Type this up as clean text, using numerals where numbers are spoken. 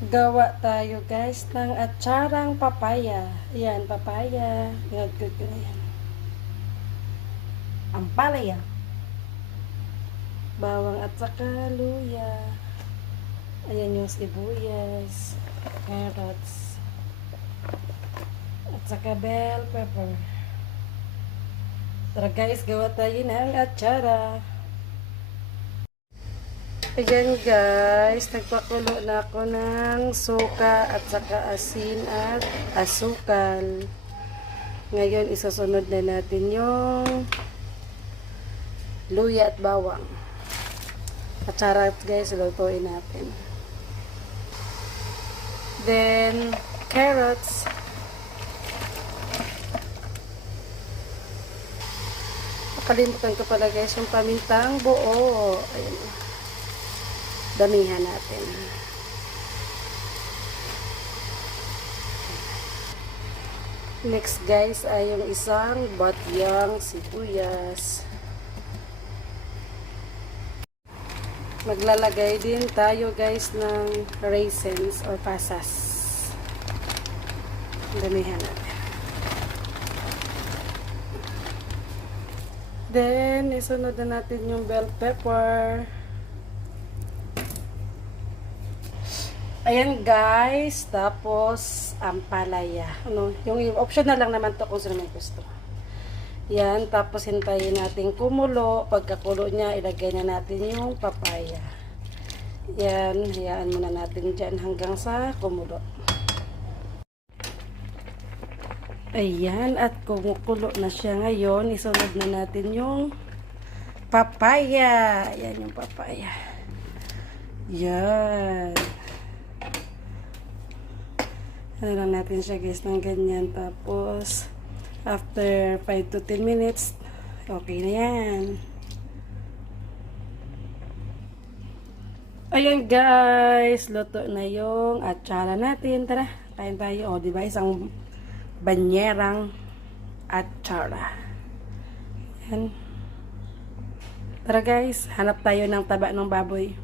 Gawa tayo guys ng atsarang papaya. Ayan, papaya. Ginagod ko na yan. Ang palaya. Bawang at saka luya. Ayan yung sibuyas. Carrots. At saka bell pepper. Tara guys, gawa tayo ng atsara. Ayan guys, nagpakulo na ako ng suka at saka asin at asukal. Ngayon, isasunod na natin yung luya at bawang. Atsara guys, lutuin natin. Then, carrots. Nakalimutan ko pala guys yung pamintang buo. Ayan. Damihan natin. Next guys ay yung isang batyang sibuyas. Maglalagay din tayo guys ng raisins or pasas. Damihan natin. Then, isunod na natin yung bell pepper. Ayan guys, tapos ampalaya. Yung option na lang naman to kung sino may gusto. Yan, tapos hintayin natin kumulo. Pagkakulo niya, ilagay na natin yung papaya. Yan, hayaan muna natin dyan hanggang sa kumulo. Ayan, at kumukulo na siya ngayon, isunod na natin yung papaya. Ayan yung papaya. Yan. Ano lang natin siya guys ng ganyan. Tapos, after 5 to 10 minutes, okay na yan. Ayan guys, luto na yung atsara natin. Tara, kain tayo. O, diba? Isang banyerang atsara. Yan. Tara guys, hanap tayo ng taba ng baboy.